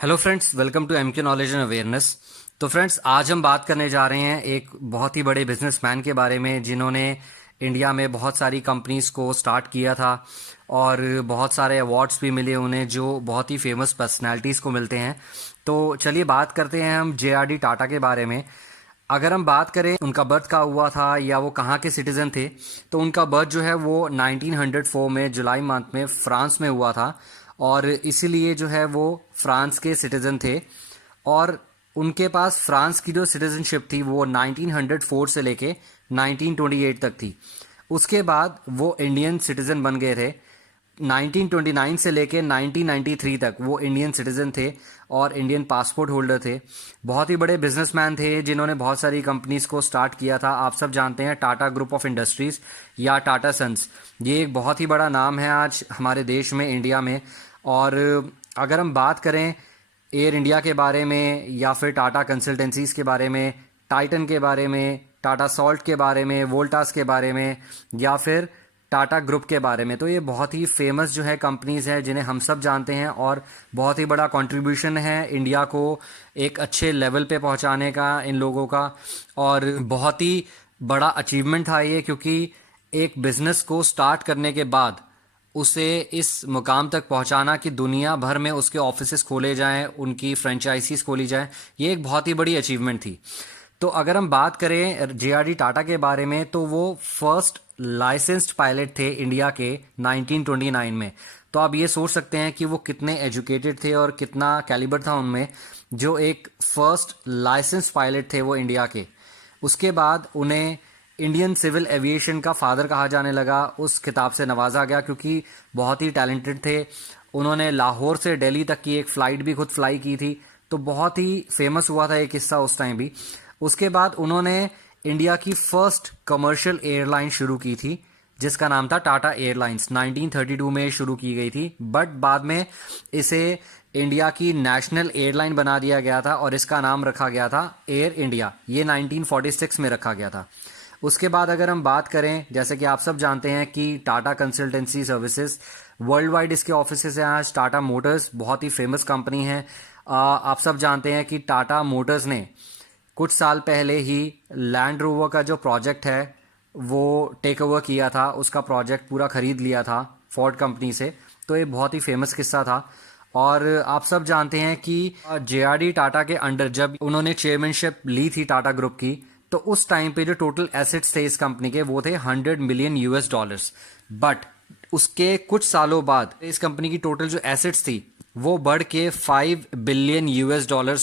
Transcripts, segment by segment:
Hello friends, welcome to MK knowledge and awareness. तो friends, आज हम बात करने जा रहे हैं एक बहुत ही बड़े बिजनेसमैन के बारे में जिन्होंने इंडिया में बहुत सारी कंपनीज को स्टार्ट किया था और बहुत सारे अवार्ड्स भी मिले उन्हें जो बहुत ही फेमस पर्सनालिटीज़ को मिलते हैं। तो चलिए बात करते हैं हम जे.आर.डी. टाटा के बारे में। अगर हम बात करें उनका बर्थ कहाँ हुआ था या वो कहाँ के सिटीज़न थे, तो उनका बर्थ जो है वो 1904 में जुलाई मंथ में फ्रांस में हुआ था और इसीलिए जो है वो फ्रांस के सिटीज़न थे। और उनके पास फ्रांस की जो सिटीज़नशिप थी वो 1904 से लेके 1928 तक थी। उसके बाद वो इंडियन सिटीज़न बन गए थे। 1929 से लेके 1993 तक वो इंडियन सिटीज़न थे और इंडियन पासपोर्ट होल्डर थे। बहुत ही बड़े बिजनेसमैन थे जिन्होंने बहुत सारी कंपनीज को स्टार्ट किया था। आप सब जानते हैं टाटा ग्रुप ऑफ इंडस्ट्रीज़ या टाटा सन्स, ये एक बहुत ही बड़ा नाम है आज हमारे देश में, इंडिया में। और अगर हम बात करें एयर इंडिया के बारे में या फिर टाटा कंसल्टेंसीज़ के बारे में, टाइटन के बारे में, टाटा सॉल्ट के बारे में, वोल्टास के बारे में या फिर टाटा ग्रुप के बारे में, तो ये बहुत ही फेमस जो है कंपनीज हैं जिन्हें हम सब जानते हैं और बहुत ही बड़ा कंट्रीब्यूशन है इंडिया को एक अच्छे लेवल पे पहुंचाने का इन लोगों का। और बहुत ही बड़ा अचीवमेंट था ये, क्योंकि एक बिजनेस को स्टार्ट करने के बाद उसे इस मुकाम तक पहुंचाना कि दुनिया भर में उसके ऑफिसेस खोले जाएं, उनकी फ्रेंचाइजीज खोली जाएं, ये एक बहुत ही बड़ी अचीवमेंट थी। तो अगर हम बात करें जे.आर.डी. टाटा के बारे में, तो वो फर्स्ट लाइसेंस्ड पायलट थे इंडिया के 1929 में। तो आप ये सोच सकते हैं कि वो कितने एजुकेटेड थे और कितना कैलिबर था उनमें, जो एक फर्स्ट लाइसेंस्ड पायलट थे वो इंडिया के। उसके बाद उन्हें इंडियन सिविल एविएशन का फादर कहा जाने लगा, उस खिताब से नवाजा गया क्योंकि बहुत ही टैलेंटेड थे। उन्होंने लाहौर से दिल्ली तक की एक फ़्लाइट भी खुद फ्लाई की थी, तो बहुत ही फेमस हुआ था ये किस्सा उस टाइम भी। उसके बाद उन्होंने इंडिया की फर्स्ट कमर्शियल एयरलाइन शुरू की थी जिसका नाम था टाटा एयरलाइंस। 1932 में शुरू की गई थी, बट बाद में इसे इंडिया की नेशनल एयरलाइन बना दिया गया था और इसका नाम रखा गया था एयर इंडिया। ये 1946 में रखा गया था। उसके बाद अगर हम बात करें, जैसे कि आप सब जानते हैं कि Tata consultancy services world wide इसके ऑफिसेज हैं आज। टाटा मोटर्स बहुत ही फेमस कंपनी है। आप सब जानते हैं कि टाटा मोटर्स ने कुछ साल पहले ही लैंड रोवर का जो प्रोजेक्ट है वो टेक ओवर किया था, उसका प्रोजेक्ट पूरा खरीद लिया था फोर्ड कंपनी से। तो ये बहुत ही फेमस किस्सा था। और आप सब जानते हैं कि जे.आर.डी. टाटा के अंडर जब उन्होंने चेयरमैनशिप ली थी टाटा ग्रुप की, तो उस टाइम पे जो टोटल एसेट्स थे इस कंपनी के वो थे $100 मिलियन। बट उसके कुछ सालों बाद इस कंपनी की टोटल जो एसेट्स थी वो बढ़ के $5 बिलियन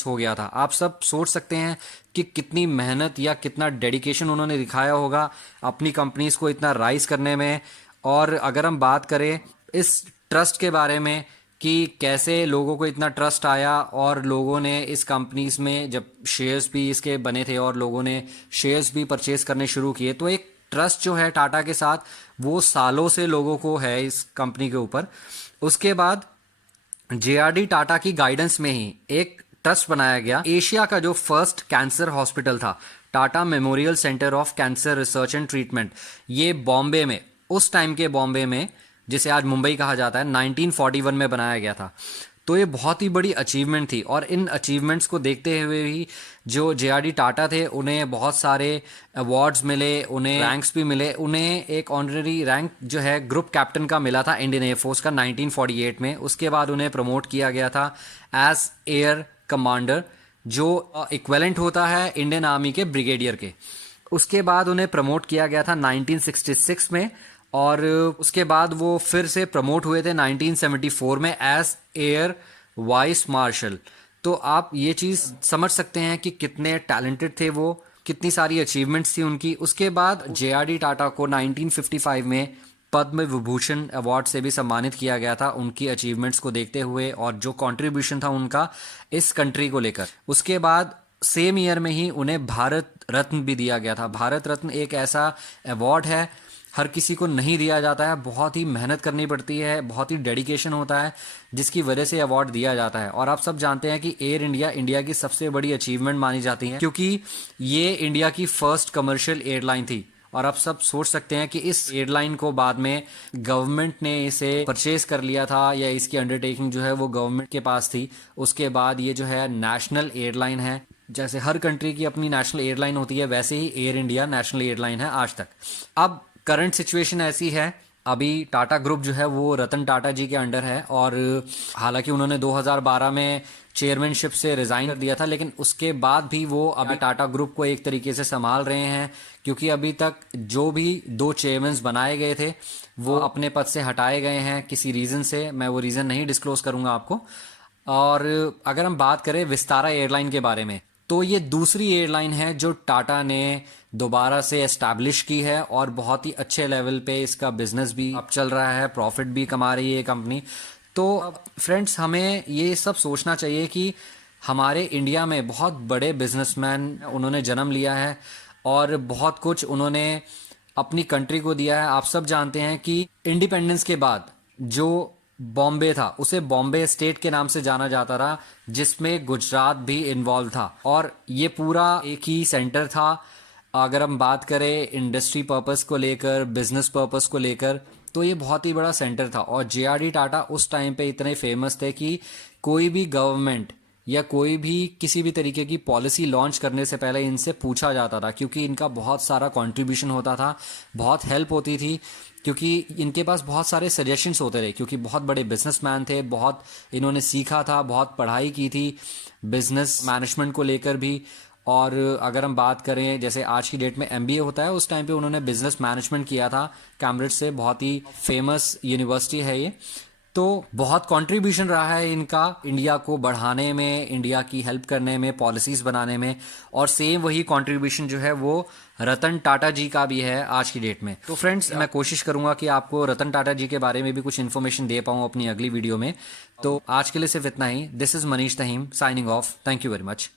हो गया था। आप सब सोच सकते हैं कि कितनी मेहनत या कितना डेडिकेशन उन्होंने दिखाया होगा अपनी कंपनीज को इतना राइज करने में। और अगर हम बात करें इस ट्रस्ट के बारे में कि कैसे लोगों को इतना ट्रस्ट आया और लोगों ने इस कंपनीज में जब शेयर्स भी इसके बने थे और लोगों ने शेयर्स भी परचेज करने शुरू किए, तो एक ट्रस्ट जो है टाटा के साथ वो सालों से लोगों को है इस कंपनी के ऊपर। उसके बाद जे.आर.डी. टाटा की गाइडेंस में ही एक ट्रस्ट बनाया गया। एशिया का जो फर्स्ट कैंसर हॉस्पिटल था, Tata memorial centre of cancer research and treatment, ये बॉम्बे में, उस टाइम के बॉम्बे में, जिसे आज मुंबई कहा जाता है, 1941 में बनाया गया था। तो ये बहुत ही बड़ी अचीवमेंट थी। और इन अचीवमेंट्स को देखते हुए ही जो जे.आर.डी. टाटा थे उन्हें बहुत सारे अवार्ड्स मिले, उन्हें रैंक्स भी मिले। उन्हें एक ऑनररी रैंक जो है ग्रुप कैप्टन का मिला था इंडियन एयरफोर्स का 1948 में। उसके बाद उन्हें प्रमोट किया गया था एज एयर कमांडर, जो इक्वेलेंट होता है इंडियन आर्मी के ब्रिगेडियर के। उसके बाद उन्हें प्रमोट किया गया था 1966 में और उसके बाद वो फिर से प्रमोट हुए थे 1974 में एज एयर वाइस मार्शल। तो आप ये चीज़ समझ सकते हैं कि कितने टैलेंटेड थे वो, कितनी सारी अचीवमेंट्स थी उनकी। उसके बाद जे.आर.डी. टाटा को 1955 में पद्म विभूषण अवार्ड से भी सम्मानित किया गया था उनकी अचीवमेंट्स को देखते हुए और जो कंट्रीब्यूशन था उनका इस कंट्री को लेकर। उसके बाद सेम ईयर में ही उन्हें भारत रत्न भी दिया गया था। भारत रत्न एक ऐसा अवार्ड है, हर किसी को नहीं दिया जाता है, बहुत ही मेहनत करनी पड़ती है, बहुत ही डेडिकेशन होता है, जिसकी वजह से अवार्ड दिया जाता है। और आप सब जानते हैं कि एयर इंडिया इंडिया की सबसे बड़ी अचीवमेंट मानी जाती है, क्योंकि ये इंडिया की फर्स्ट कमर्शियल एयरलाइन थी और आप सब सोच सकते हैं कि इस एयरलाइन को बाद में गवर्नमेंट ने इसे परचेज कर लिया था, या इसकी अंडरटेकिंग जो है वो गवर्नमेंट के पास थी। उसके बाद ये जो है नेशनल एयरलाइन है। जैसे हर कंट्री की अपनी नेशनल एयरलाइन होती है, वैसे ही एयर इंडिया नेशनल एयरलाइन है आज तक। अब करंट सिचुएशन ऐसी है, अभी टाटा ग्रुप जो है वो रतन टाटा जी के अंडर है, और हालांकि उन्होंने 2012 में चेयरमैनशिप से रिजाइन कर दिया था, लेकिन उसके बाद भी वो अभी टाटा ग्रुप को एक तरीके से संभाल रहे हैं, क्योंकि अभी तक जो भी 2 चेयरमैन बनाए गए थे वो अपने पद से हटाए गए हैं किसी रीज़न से। मैं वो रीज़न नहीं डिस्क्लोज करूंगा आपको। और अगर हम बात करें विस्तारा एयरलाइन के बारे में, तो ये दूसरी एयरलाइन है जो टाटा ने दोबारा से एस्टैब्लिश की है, और बहुत ही अच्छे लेवल पे इसका बिजनेस भी अब चल रहा है, प्रॉफिट भी कमा रही है ये कंपनी। तो फ्रेंड्स, हमें ये सब सोचना चाहिए कि हमारे इंडिया में बहुत बड़े बिजनेसमैन उन्होंने जन्म लिया है, और बहुत कुछ उन्होंने अपनी कंट्री को दिया है। आप सब जानते हैं कि इंडिपेंडेंस के बाद जो बॉम्बे था उसे बॉम्बे स्टेट के नाम से जाना जाता रहा, जिसमें गुजरात भी इन्वॉल्व था, और ये पूरा एक ही सेंटर था। अगर हम बात करें इंडस्ट्री पर्पस को लेकर, बिजनेस पर्पस को लेकर, तो ये बहुत ही बड़ा सेंटर था। और जेआरडी टाटा उस टाइम पे इतने फेमस थे कि कोई भी गवर्नमेंट या कोई भी किसी भी तरीके की पॉलिसी लॉन्च करने से पहले इनसे पूछा जाता था, क्योंकि इनका बहुत सारा कंट्रीब्यूशन होता था, बहुत हेल्प होती थी, क्योंकि इनके पास बहुत सारे सजेशंस होते रहे, क्योंकि बहुत बड़े बिजनेसमैन थे, बहुत इन्होंने सीखा था, बहुत पढ़ाई की थी बिजनेस मैनेजमेंट को लेकर भी। और अगर हम बात करें जैसे आज की डेट में एमबीए होता है, उस टाइम पे उन्होंने बिजनेस मैनेजमेंट किया था कैम्ब्रिज से, बहुत ही फेमस यूनिवर्सिटी है ये। तो बहुत कंट्रीब्यूशन रहा है इनका इंडिया को बढ़ाने में, इंडिया की हेल्प करने में, पॉलिसीज बनाने में, और सेम वही कंट्रीब्यूशन जो है वो रतन टाटा जी का भी है आज की डेट में। तो फ्रेंड्स, मैं कोशिश करूंगा कि आपको रतन टाटा जी के बारे में भी कुछ इन्फॉर्मेशन दे पाऊं अपनी अगली वीडियो में। तो आज के लिए सिर्फ इतना ही। This is Manish Tahim signing off. Thank you very much.